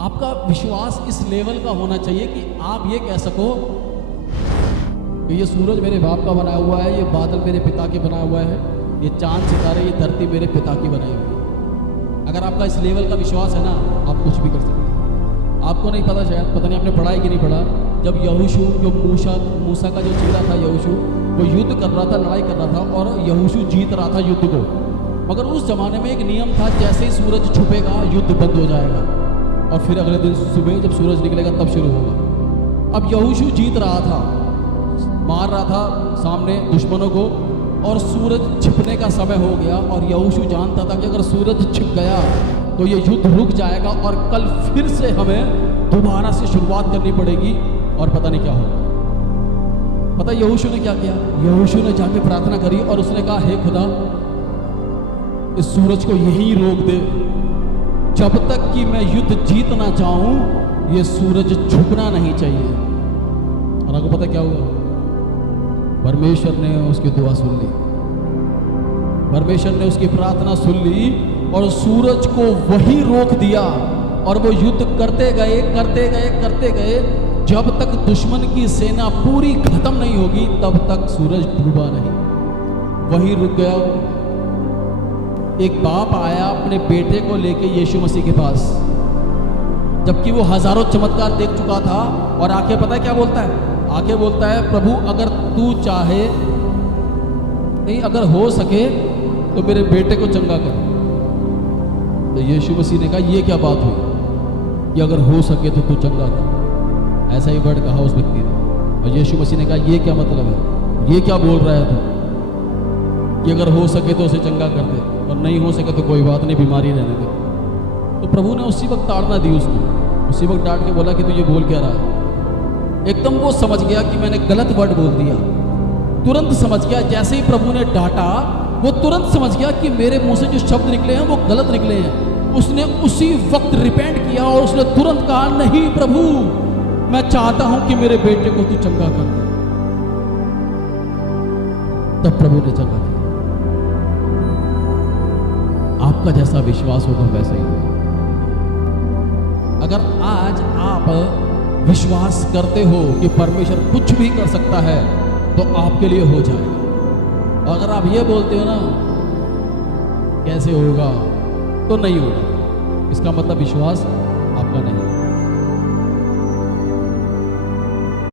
आपका विश्वास इस लेवल का होना चाहिए कि आप ये कह सको कि ये सूरज मेरे बाप का बनाया हुआ है, ये बादल मेरे पिता के बनाया हुआ है, ये चांद सितारे, ये धरती मेरे पिता की बनाई हुई है। अगर आपका इस लेवल का विश्वास है ना, आप कुछ भी कर सकते हैं। आपको नहीं पता, शायद पता नहीं आपने पढ़ा है कि नहीं पढ़ा, जब यहोशू जो मूसा का जो चेला था यहोशू, वो युद्ध कर रहा था, लड़ाई कर रहा था और यहोशू जीत रहा था युद्ध को। मगर उस जमाने में एक नियम था, जैसे ही सूरज छुपेगा युद्ध बंद हो जाएगा और फिर अगले दिन सुबह जब सूरज निकलेगा तब शुरू होगा। अब यहोशू जीत रहा था, मार रहा था सामने दुश्मनों को और सूरज छिपने का समय हो गया और यहोशू जानता था कि अगर सूरज छिप गया तो ये युद्ध रुक जाएगा और कल फिर से हमें दोबारा से शुरुआत करनी पड़ेगी और पता नहीं क्या होगा। पता यहोशू ने क्या किया? यहोशू ने जाके प्रार्थना करी और उसने कहा, हे खुदा, इस सूरज को यहीं रोक दे, जब तक कि मैं युद्ध जीत ना जाऊं ये सूरज छुपना नहीं चाहिए। और आपको पता क्या हुआ? परमेश्वर ने उसकी दुआ सुन ली, परमेश्वर ने उसकी प्रार्थना सुन ली और सूरज को वहीं रोक दिया और वो युद्ध करते गए करते गए करते गए, जब तक दुश्मन की सेना पूरी खत्म नहीं होगी तब तक सूरज डूबा नहीं, वहीं रुक गया। एक बाप आया अपने बेटे को लेके यीशु मसीह के पास, जबकि वो हजारों चमत्कार देख चुका था, और आके पता है क्या बोलता है? आके बोलता है, प्रभु अगर तू चाहे, नहीं अगर हो सके तो मेरे बेटे को चंगा कर। तो यीशु मसीह ने कहा, ये क्या बात हुई कि अगर हो सके तो तू चंगा कर? ऐसा ही वर्ड कहा उस व्यक्ति ने। और यीशु मसीह ने कहा, ये क्या मतलब है, ये क्या बोल रहा है तू कि अगर हो सके तो उसे चंगा कर दे और नहीं हो सके तो कोई बात नहीं, बीमारी रहने दे। तो प्रभु ने उसी वक्त ताड़ना दी उसको, उसी वक्त डांट के बोला कि तू ये बोल क्या रहा है? एकदम वो समझ गया कि मैंने गलत वर्ड बोल दिया, तुरंत समझ गया। जैसे ही प्रभु ने डांटा वो तुरंत समझ गया कि मेरे मुंह से जो शब्द निकले हैं वो गलत निकले हैं। उसने उसी वक्त रिपेंट किया और उसने तुरंत कहा, नहीं प्रभु, मैं चाहता हूं कि मेरे बेटे को तू चंगा कर दे। तब प्रभु ने चंगा किया। आपका जैसा विश्वास होगा वैसा ही होगा। अगर आज आप विश्वास करते हो कि परमेश्वर कुछ भी कर सकता है तो आपके लिए हो जाएगा। और अगर आप ये बोलते हो ना कैसे होगा, तो नहीं होगा, इसका मतलब विश्वास आपका नहीं है।